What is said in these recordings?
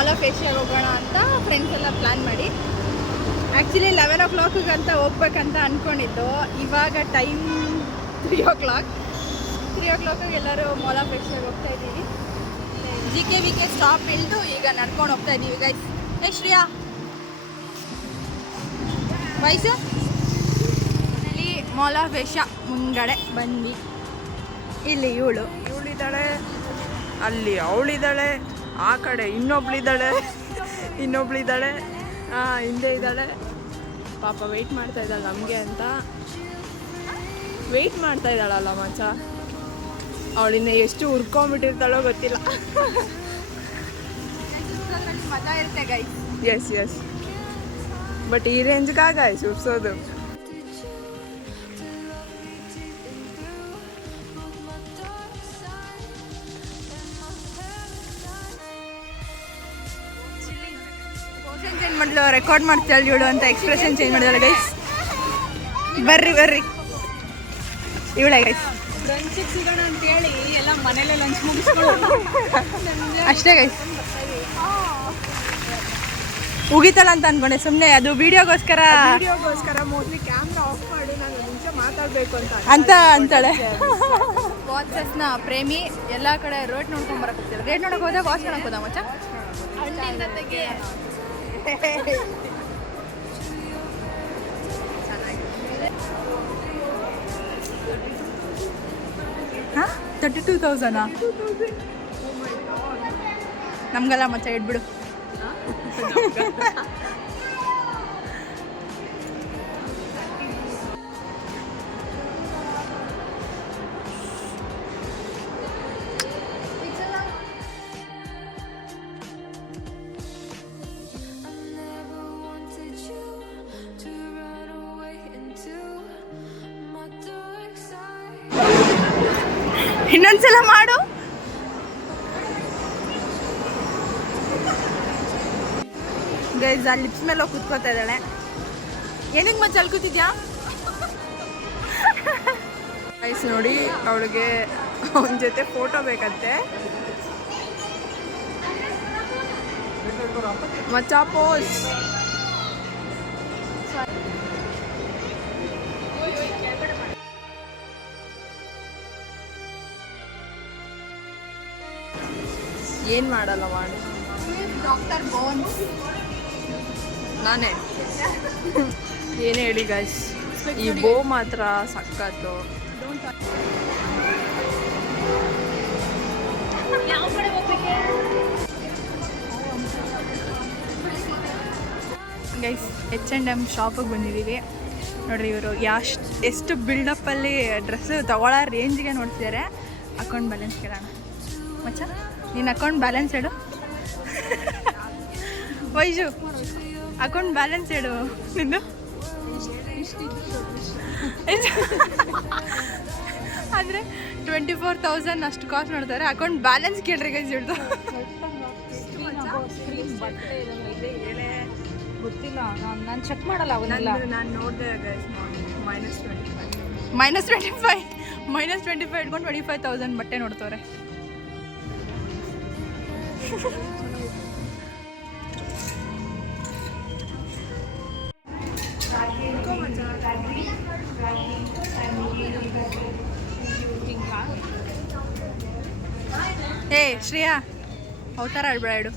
Mall of ಏಷ್ಯಾಗೆ ಹೋಗೋಣ ಅಂತ friends ಎಲ್ಲ ಪ್ಲ್ಯಾನ್ ಮಾಡಿ ಆ್ಯಕ್ಚುಲಿ 11 o'clock ಅಂತ ಹೋಗ್ಬೇಕಂತ ಅಂದ್ಕೊಂಡಿದ್ದು. ಇವಾಗ ಟೈಮ್ 3 o'clock. 3 o'clock ಎಲ್ಲರೂ ಮಾಲ್ ಆಫ್ ಏಷ್ಯಾಗೆ ಹೋಗ್ತಾ ಇದ್ದೀವಿ. JKVK ಸ್ಟಾಪ್ ಇಳಿದು ಈಗ ನಡ್ಕೊಂಡು ಹೋಗ್ತಾ ಇದ್ದೀವಿ ಗೈಸ್. ಶ್ರೇಯಾ ವಯಸ್ಸು ಇಲ್ಲಿ ಮಾಲ್ ಆಫ್ ಏಷ್ಯಾ ಮುಂಗಡೆ ಬಂದು ಇಲ್ಲಿ ಇವಳಿದ್ದಾಳೆ, ಅಲ್ಲಿ ಅವಳಿದ್ದಾಳೆ, ಆ ಕಡೆ ಇನ್ನೊಬ್ಳಿದ್ದಾಳೆ, ಹಿಂದೆ ಇದ್ದಾಳೆ. ಪಾಪ ವೆಯ್ಟ್ ಮಾಡ್ತಾ ಇದ್ದಾಳೆ ನಮಗೆ ಅಂತ. ವೆಯ್ಟ್ ಮಾಡ್ತಾ ಇದ್ದಾಳಲ್ಲ ಮಚ್ಚ, ಅವಳಿಂದ ಎಷ್ಟು ಹುರ್ಕೊಂಬಿಟ್ಟಿರ್ತಾಳೋ ಗೊತ್ತಿಲ್ಲ. ಮಜಾ ಇರುತ್ತೆ ಗೈಸ್. ಎಸ್ ಬಟ್ ಈ ರೇಂಜ್ಗೆ ಗೈಸ್ ಉಡ್ಸೋದು. ಚೇಂಜ್ ಮಾಡಲು ರೆಕಾರ್ಡ್ ಮಾಡ್ತಾಳೆ ಇವಳು ಅಂತ ಎಕ್ಸ್ಪ್ರೆಷನ್ ಚೇಂಜ್ ಮಾಡಿದಾಳೆ ಗೈಸ್. ಬರ್ರಿ ಇವಳೆ ಗೈಸ್. ಲಂಚಿಗೆ ಸಿಗೋಣ ಅಂತೇಳಿ ಎಲ್ಲ ಮನೇಲೆ ಲಂಚ್ ಮುಗಿಸ್ಕೊಂಡು ಅಷ್ಟೇ ಗೈಸ್. ಉಗಿತಾಳ ಅಂತ ಅನ್ಕೊಂಡೆ ಸುಮ್ಮನೆ, ಅದು ವಿಡಿಯೋಗೋಸ್ಕರ ಮೋಸ್ಟ್ಲಿ ಕ್ಯಾಮ್ರಾ ಆಫ್ ಮಾಡಿ ನಾನು ನಿಮಿಷ ಮಾತಾಡಬೇಕು ಅಂತಾಳೆ. ವಾಚಸ್ನ ಪ್ರೇಮಿ ಎಲ್ಲ ಕಡೆ ರೇಟ್ ನೋಡ್ಕೊಂಡು ಬರಕ್ಕೆ ರೇಟ್ ನೋಡಕ್ಕೆ ಹೋದ ವಾಚ್ ನೋಡಕ್ಕೆ ಹೋದ ಮಚ್ಚ. ಹಾಂ 32,000 ನಮ್ಗೆಲ್ಲ ಮಚ್ಚ ಇಟ್ಬಿಡು. ಇನ್ನೊಂದ್ಸಲ ಮಾಡು. ಗೈಸ್ ಆ ಲಿಪ್ಸ್ ಮೇಲೆ ಹೋಗಿ ಕುತ್ಕೋತಾ ಇದ್ದಾಳೆ. ಏನಕ್ಕೆ ಮತ್ತೆ ಅಲ್ಲಿ ಕೂತಿದ್ಯಾ ಗೈಸ್? ನೋಡಿ ಅವಳಿಗೆ ಅವನ ಜೊತೆ ಫೋಟೋ ಬೇಕಂತೆ. ಮಚ್ಚ ಪೋಸ್. ಏನು ಮಾಡಲ್ಲ ಮಾಡಿ. ಡಾಕ್ಟರ್ ಬೋನ್ಸ್ ನಾನೇ ಏನೇ ಹೇಳಿ ಗೈಸ್, ಈ ಬೋ ಮಾತ್ರ ಸಕ್ಕತ್ತು. ಗೈಸ್ H&M ಶಾಪಿಗೆ ಬಂದಿದ್ದೀವಿ. ನೋಡ್ರಿ ಇವರು ಎಷ್ಟು ಬಿಲ್ಡಪ್ಪಲ್ಲಿ ಡ್ರೆಸ್ಸು ತಗೊಳ್ಳೋ ರೇಂಜ್ಗೆ ನೋಡ್ತಿದ್ದಾರೆ. ಅಕೌಂಟ್ ಬ್ಯಾಲೆನ್ಸ್ ಕೇಳೋಣ ಮಚ್ಚ, ನೀನು ಅಕೌಂಟ್ ಬ್ಯಾಲೆನ್ಸ್ ಹೇಳು. ವೈಜು ಅಕೌಂಟ್ ಬ್ಯಾಲೆನ್ಸ್ ಹೇಳು ನಿಂದು. ಅಂದರೆ 24,000 ಅಷ್ಟು ಕಾಸ್ಟ್ ನೋಡ್ತಾರೆ. ಅಕೌಂಟ್ ಬ್ಯಾಲೆನ್ಸ್ ಕೇಳ್ರಿ ಗೈಸ್ ಹೇಳ್ದು. ಗೊತ್ತಿಲ್ಲ, ನಾನು ಚೆಕ್ ಮಾಡಲ್ಲ ಅವನ್ನೆಲ್ಲ. ನಾನು ನೋಡಿದೆ ಗೈಸ್, -25 ಇಟ್ಕೊಂಡು 25,000 ಬಟ್ಟೆ ನೋಡ್ತವ್ರೆ. ಏ ಶ್ರೇಯಾ ಅವತಾರ ಆಡ್ಬೇಡ ಇಡು.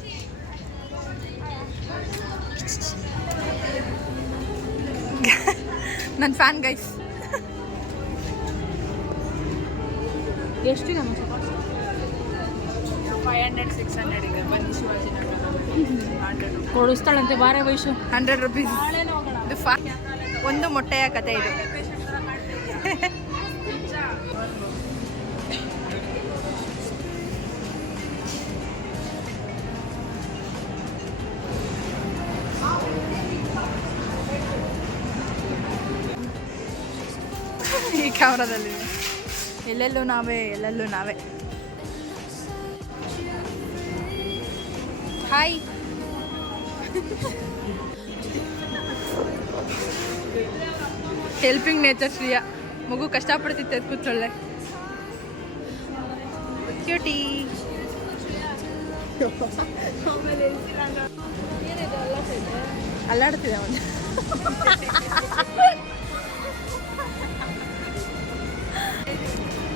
ನನ್ನ ಫ್ಯಾನ್ ಗೈಸ್. ಎಷ್ಟಿದೆ 500-600 ಇದೆ. ಬನ್ನಿ ಶಿವಾಜಿನಗರ ಕೊಡಿಸ್ತಾಳಂತೆ ಬಾರೆ ವಯಸ್ಸು. 100 ರೂಪೀಸ್. ಇದು ಒಂದು ಮೊಟ್ಟೆಯ ಕತೆ ಇದು. ಈ ಕ್ಯಾಮ್ರಾದಲ್ಲಿ ಎಲ್ಲೆಲ್ಲೂ ನಾವೇ. ಹಾಯ್. Helping nature Shriya. ಮಗು ಕಷ್ಟಪಡ್ತಿತ್ತು ಅದು ಕೂತ್ಕೊಳ್ಳೆ. ಕ್ಯೂಟಿ ಆಮೇಲೆ ಏನಿದೆ ಅಲ್ಲಾಡ್ತಿದೆ ಅವನು.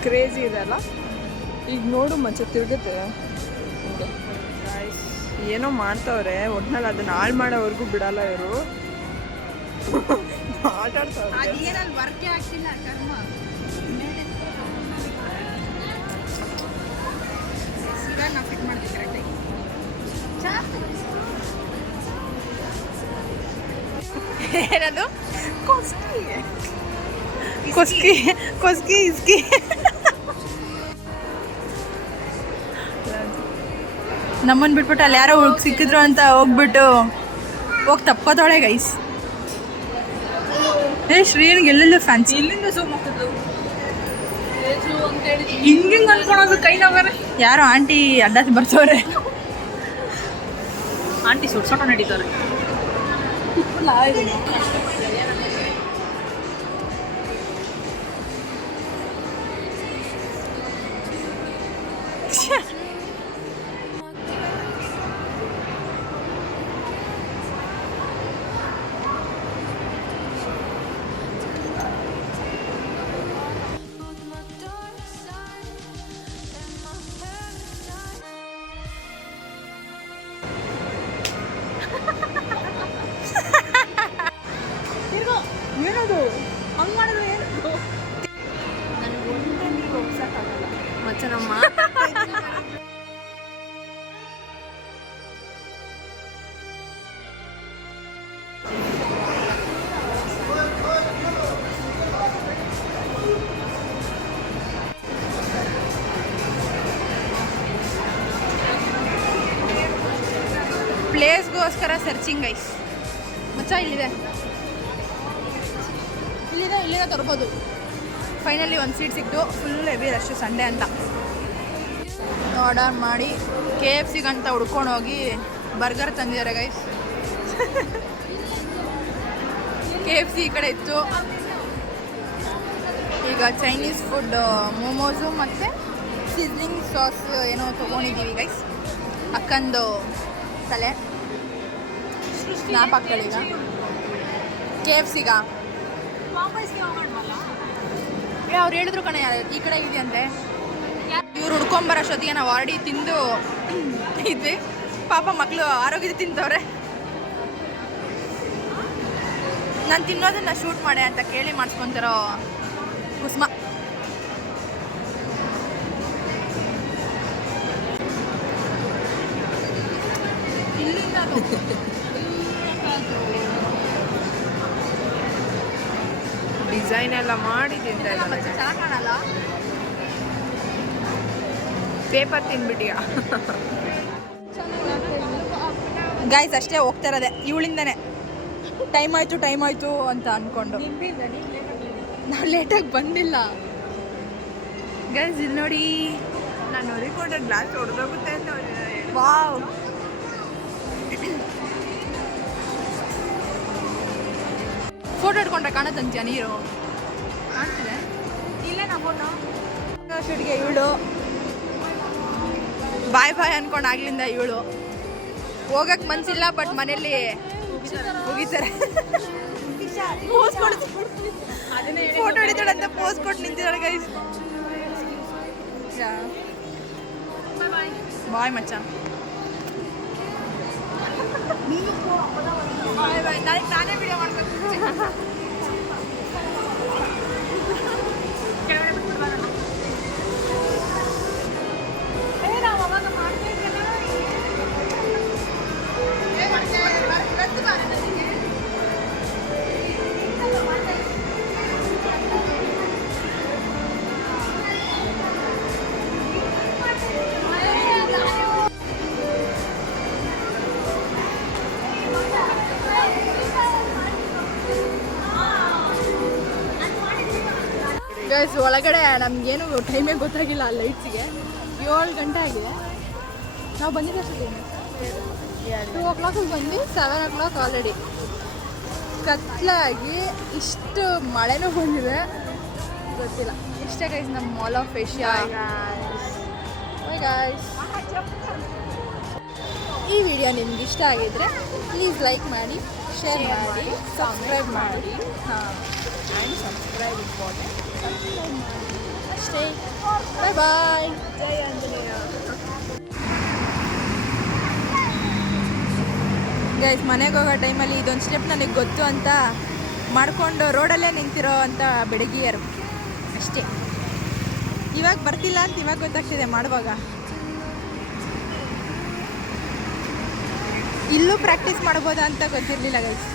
ಕ್ರೇಜಿ ಇದೆ ಅಲ್ಲ. ಈಗ ನೋಡು ಮಚ್ಚ ತಿರುಗುತ್ತೆ. ಏನೋ ಮಾಡ್ತಾವ್ರೆ ಒಟ್ನಲ್ಲಿ ಅದನ್ನ ಹಾಳು ಮಾಡೋವರೆಗೂ ಬಿಡಲ್ಲ ಇವರು. ಆಟಾಡ್ತಾವ್ರೆ. ಅದೇನಲ್ಲಿ ವರ್ಕೇ ಆಗ್ತಿಲ್ಲ ಕರ್ಮ. ಇವಾಗ ನಾವು ಫಿಟ್ ಮಾಡ್ತೀವಿ ಕರೆಕ್ಟಾಗಿ. ಏನದು ಕೊಸ್ಕಿ ಕೊಸ್ಕಿ ಇಸ್ಕಿ. ನಮ್ಮನ್ನು ಬಿಟ್ಬಿಟ್ಟು ಅಲ್ಲಿ ಯಾರೋ ಸಿಕ್ಕಿದ್ರು ಅಂತ ಹೋಗ್ಬಿಟ್ಟು ಹೋಗಿ ತಪ್ಕೋತಾಳೆ ಗೈಸ್. ಶ್ರೀನಿಗೆ ಎಲ್ಲೆಲ್ಲೂ ಫ್ಯಾನ್ಸಿ. ಇಲ್ಲಿಂದ ಝೂಮ್ ಹಾಕಿದ್ಲು ಹಿಂಗೆ ಅನ್ಕೊಳೋದು ಕೈ ನಾವೇ. ಯಾರೋ ಆಂಟಿ ಅಡ್ಡ ಬರ್ತವ್ರೆ. ಆಂಟಿ ಸುಡ್ಸೋಟ ನಡೀತಾರೆ. ಏನದು ಹಂಗೆ ಮಾಡಿದ್ರು ಏನದು ನನಗೆ ಒಂದೇ ನೀವು ಹೋಗ್ಸಕ್ಕಾಗಲ್ಲ ಮಚ್ಚ ನಮ್ಮ ಪ್ಲೇಸ್ಗೋಸ್ಕರ ಸರ್ಚಿಂಗ್ ಗೈಸ್. ಮಚ್ಚ ಇಲ್ಲಿದೆ ಇಲ್ಲಿದೆ ತರ್ಬೋದು. ಫೈನಲಿ ಒಂದು ಸೀಟ್ ಸಿಕ್ತು. ಫುಲ್ ಹೆವಿ ರಶ್ ಸಂಡೇ ಅಂತ. ಆರ್ಡರ್ ಮಾಡಿ KFC ಗಂತ ಹುಡ್ಕೊಂಡು ಹೋಗಿ ಬರ್ಗರ್ ತಂದಿದ್ದಾರೆ ಗೈಸ್. KFC ಈ ಕಡೆ ಇತ್ತು. ಈಗ ಚೈನೀಸ್ ಫುಡ್ ಮೋಮೋಸು ಮತ್ತು ಸಿಸ್ಲಿಂಗ್ ಸಾಸ್ ಏನೋ ತೊಗೊಂಡಿದ್ದೀವಿ ಗೈಸ್. ಅಕ್ಕಂದು ತಲೆ ಸ್ನ್ಯಾಪ್ ಹಾಕ್ತಾಳೀಗ. KFCಗ ಅವ್ರು ಹೇಳಿದ್ರು ಕಣ ಯಾರು ಈ ಕಡೆ ಇದೆಯಂತೆ. ಇವ್ರು ಹುಡ್ಕೊಂಬರೋಷ್ಟೊತ್ತಿಗೆ ನಾವು ಆಲ್ರೆಡಿ ತಿಂದು ಇದ್ವಿ. ಪಾಪ ಮಕ್ಕಳು ಆರೋಗ್ಯದ ತಿಂತವ್ರೆ. ನಾನು ತಿನ್ನೋದನ್ನ ಶೂಟ್ ಮಾಡೆ ಅಂತ ಕೇಳಿ ಮಾಡಿಸ್ಕೊತಾರೋ ಕುಸುಮ. ಇಲ್ಲಿಂದ ಡಿಸೈನ್ ಎಲ್ಲ ಮಾಡಿ ತಿಂತಾ ಚೆನ್ನಾಗಿ ಕಾಣಲ್ಲ. ಪೇಪರ್ ತಿನ್ಬಿಟ್ಟಿಯಾ ಗೈಸ್ ಅಷ್ಟೇ ಹೋಗ್ತಾ ಇರೋದೆ ಇವಳಿಂದನೇ. ಟೈಮ್ ಆಯಿತು ಅಂತ ಅಂದ್ಕೊಂಡು ನಾವು ಲೇಟಾಗಿ ಬಂದಿಲ್ಲ ಗೈಸ್. ಇಲ್ಲಿ ನೋಡಿ ನಾನು ಹೊರಿಕೊಂಡ್ರೆ ಗ್ಲಾಸ್ ಹೊಡೆದೋಗುತ್ತೆ ಅಂತ ವಾವ್. ಫೋಟೋ ಇಟ್ಕೊಂಡ್ರೆ ಕಾಣತ್ತಂತೀಯ ನೀರು ಕಾಣ್ತಿದೆ. ಇಲ್ಲ ನಾವು ಶೂಟ್ಗೆ ಇವಳು ಬಾಯ್ ಅನ್ಕೊಂಡು ಆಗ್ಲಿಂದ ಇವಳು ಹೋಗಕ್ಕೆ ಮನ್ಸಿಲ್ಲ. ಬಟ್ ಮನೇಲಿ ಹೋಗಿದ್ದಾರೆ. ಫೋಟೋ ಹಿಡಿತಾಳೆ ಅಂತ ಪೋಸ್ ಕೊಟ್ಟು ನಿಂತಿದ್ದಾಳೆ ಗೈಸ್. ಬಾಯ್ ಮಚ್ಚ. ಬಾಯ್ ನಾನೇ ವಿಡಿಯೋ ಮಾಡ್ಕೊತೀನಿ. ಗೈಸ್ ಒಳಗಡೆ ನಮಗೇನು ಟೈಮೇ ಗೊತ್ತಾಗಿಲ್ಲ. ಲೈಟ್ಸಿಗೆ 7 ಗಂಟೆ ಆಗಿದೆ. ನಾವು ಬಂದಿದ್ದೆ ಅಷ್ಟೇ 2 o'clock ಬಂದು 7 o'clock ಆಲ್ರೆಡಿ ಕತ್ಲಾಗಿ. ಇಷ್ಟು ಮಳೆನೂ ಬಂದಿದೆ ಗೊತ್ತಿಲ್ಲ. ಇಷ್ಟೇ ಗೈಸ್ ನಮ್ಮ mall of Asia. Bye guys. Video ನಿಮ್ಗೆ ಇಷ್ಟ ಆಗಿದ್ರೆ ಪ್ಲೀಸ್ ಲೈಕ್ ಮಾಡಿ, ಶೇರ್ ಮಾಡಿ, ಸಬ್ಸ್ಕ್ರೈಬ್ ಮಾಡಿ. ಹಾಂ, ಆ್ಯಂಡ್ ಸಬ್ಸ್ಕ್ರೈಬ್ ಇಂಪಾರ್ಟೆಂಟ್. ಅಷ್ಟೇ. ಬಾಯ್ ಬಾಯ್. ಜೈ ಆಂಜನೇಯ. ಗೈಸ್, ಮನೆಗೆ ಹೋಗೋ ಟೈಮಲ್ಲಿ ಇದೊಂದು ಸ್ಟೆಪ್ ನನಗೆ ಗೊತ್ತು ಅಂತ ಮಾಡಿಕೊಂಡು ರೋಡಲ್ಲೇ ನಿಂತಿರೋ ಅಂಥ ಬೆಡಗಿಯರು ಅಷ್ಟೇ. ಇವಾಗ ಬರ್ತಿಲ್ಲ ಅಂತ ಇವಾಗ ಗೊತ್ತಾಗ್ತಿದೆ ಮಾಡುವಾಗ. ಇಲ್ಲೂ ಪ್ರಾಕ್ಟೀಸ್ ಮಾಡ್ಬೋದಾ ಅಂತ ಗೊತ್ತಿರಲಿಲ್ಲ ಗೈಸ್.